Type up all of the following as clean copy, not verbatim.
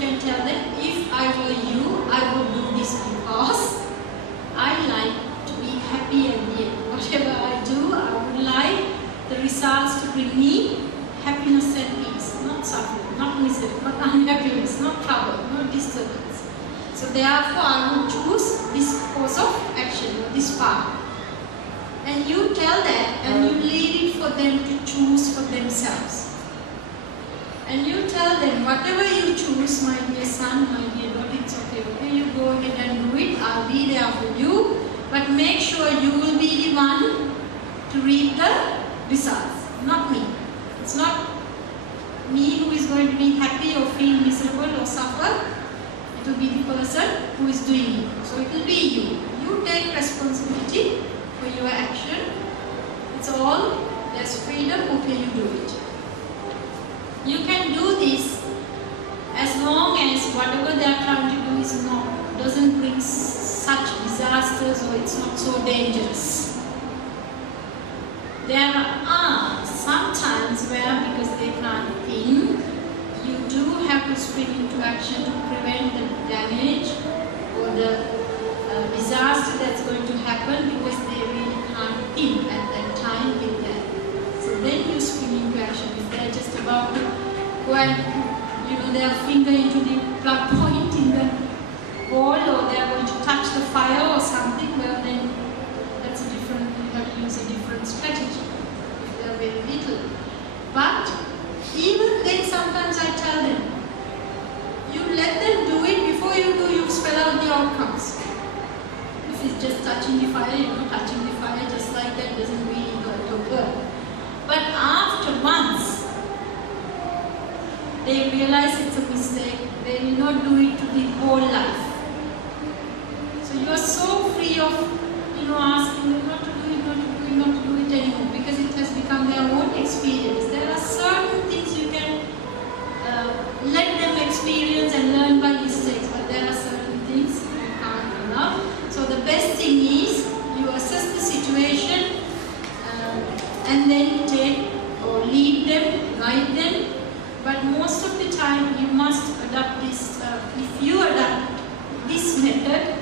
can tell them, if I were you, I would do this because I like to be happy at the end. Whatever I do, I would like the results to bring me happiness and peace, not suffering, not misery, not unhappiness, not trouble, not disturbance. So therefore, I would choose this course of action, or this path. And you tell that, and you leave it for them to choose for themselves. And you tell them, whatever you choose, my dear son, my dear daughter, it's okay. Okay, you go ahead and do it. I'll be there for you. But make sure you will be the one to reap the results, not me. It's not me who is going to be happy or feel miserable or suffer. It will be the person who is doing it. So it will be you. You take responsibility for your action. It's all, there's freedom, okay, you do it. You can do this as long as whatever they are trying to do is doesn't bring such disasters, or it's not so dangerous. There are some times where, because they can't think, you do have to spring into action to prevent the damage or the disaster that's going to happen, because they really can't think at that time with that. So then you spring into action. If they're just about to go and their finger into the plug point in the wall, or they're going to touch the fire or something, well then that's a different, you have to use a different strategy if they're very little. But even then sometimes I tell them, you let them do it. Before you do, you spell out the outcomes. If it's just touching the fire, touching the fire just like that doesn't really hurt or burn. But after once they realize it's a mistake, they will not do it to the whole life. So you are so free of asking them not to do it, not to do it, not to do it anymore, because it has become their own experience. There are certain things you can let them experience and learn by mistakes, but there are certain things you can't allow. So the best thing is you assess the situation and then take or lead them, guide them. But most of the time you must adopt this. If you adopt this method,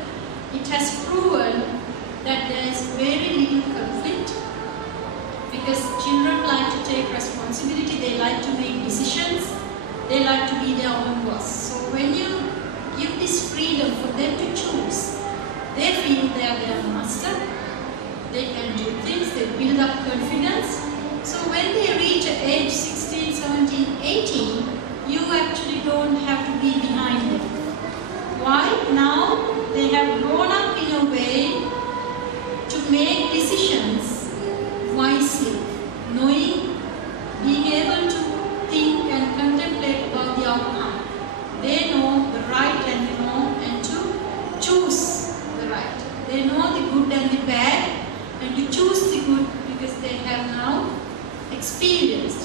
it has proven that there is very little conflict, because children like to take responsibility, they like to make decisions, they like to be their own boss. So when you give this freedom for them to choose, they feel they are their master, they can do things, they build up confidence. So when they reach age 16, 17, 18, you actually don't have to be behind them. Why? Now they have grown up in a way to make decisions wisely, knowing, being able to think and contemplate about the outcome. They know the right and the wrong, and to choose the right. They know the good and the bad, and to choose the good, because they have now experienced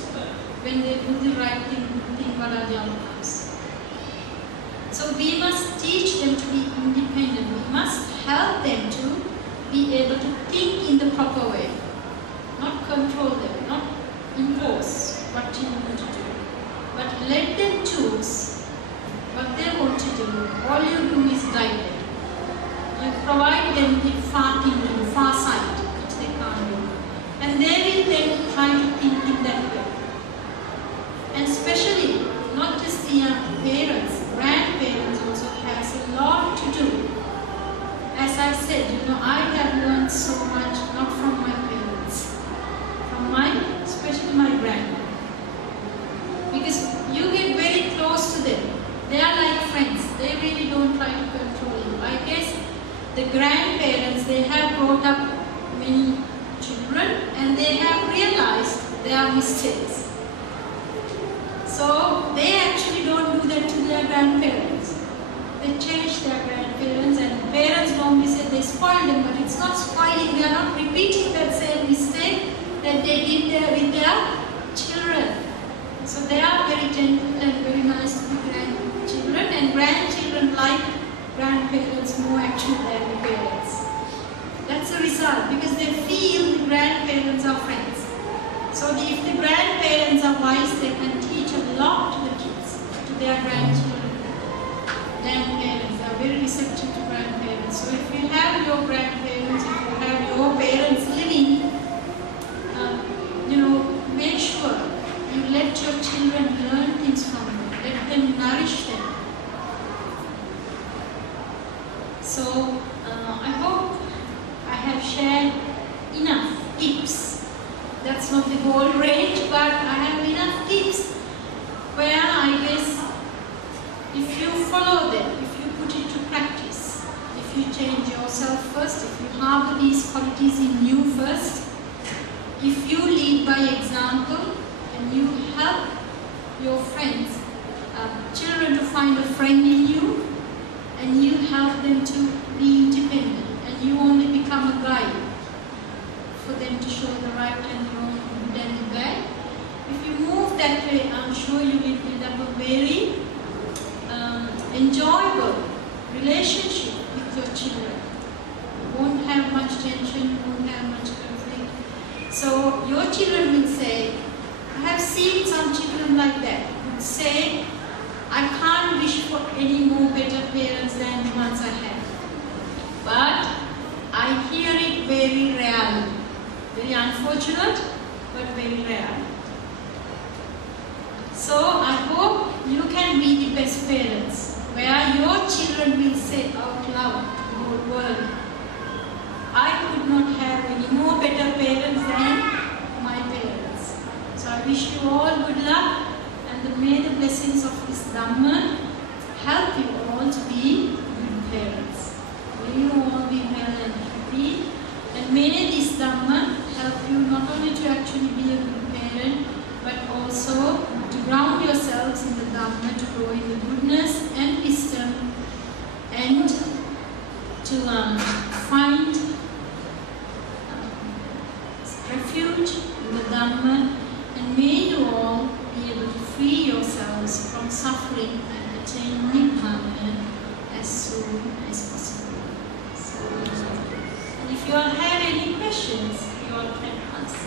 when they do the right thing, what are the outcomes. So we must teach them to be independent. We must help them to be able to think in the proper way, not control them, not impose what you want to do, but let them choose what they want to do. All you do is guide them. You provide them the far thinking, far sight, which they can't do. And they will then try to think in that way. And especially, not just the parents, grandparents also has a lot to do. As I said, I have learned so much, not from my parents, from especially my grandma. Because you get very close to them. They are like friends. They really don't try to control you. I guess the grandparents, they have brought up many children, and they have realized their mistakes. So they actually don't do that to their grandparents. They cherish their grandparents, and parents normally say they spoil them, but it's not spoiling. They are not repeating that same mistake that they did there with their children. So they are very gentle and very nice to the grandchildren, and grandchildren like grandparents more actually than the parents. That's the result, because they feel the grandparents are friends. So if the grandparents are wise, they can teach a lot to the kids, to their grandchildren. grandparents. They are very receptive to grandparents. So if you have your grandparents, if you have your parents living, make sure you let your children learn things from them. Let them nourish them. So I hope I have shared enough tips. That's not the whole range, but I have enough tips where I guess if you follow them, if you put it to practice, if you change yourself first, if you harbor these qualities in you first, if you lead by example and you help your friends, children to find a friend in you, and you help them to be independent, and you only become a guide for them to show the right and the wrong, good and the bad. If you move that way, I'm sure you will build up a very enjoyable relationship with your children. You won't have much tension, you won't have much conflict. So your children will say, I have seen some children like that, who say, I can't wish for any more better parents than the ones I have. But I hear it very rarely. Very unfortunate, but very rare. So I hope you can be the best parents, where your children will say out loud to the whole world, I could not have any more better parents than my parents. So I wish you all good luck, and may the blessings of this Dhamma help you all to be good parents. May you all be well and happy, and may this Dhamma help you not only to actually be a good parent, but also to ground yourselves in the Dhamma, to grow in the goodness and wisdom, and to find refuge in the Dhamma, and may you all be able to free yourselves from suffering and attain Nibbana as soon as possible. So, and if you all have any questions, you all can ask.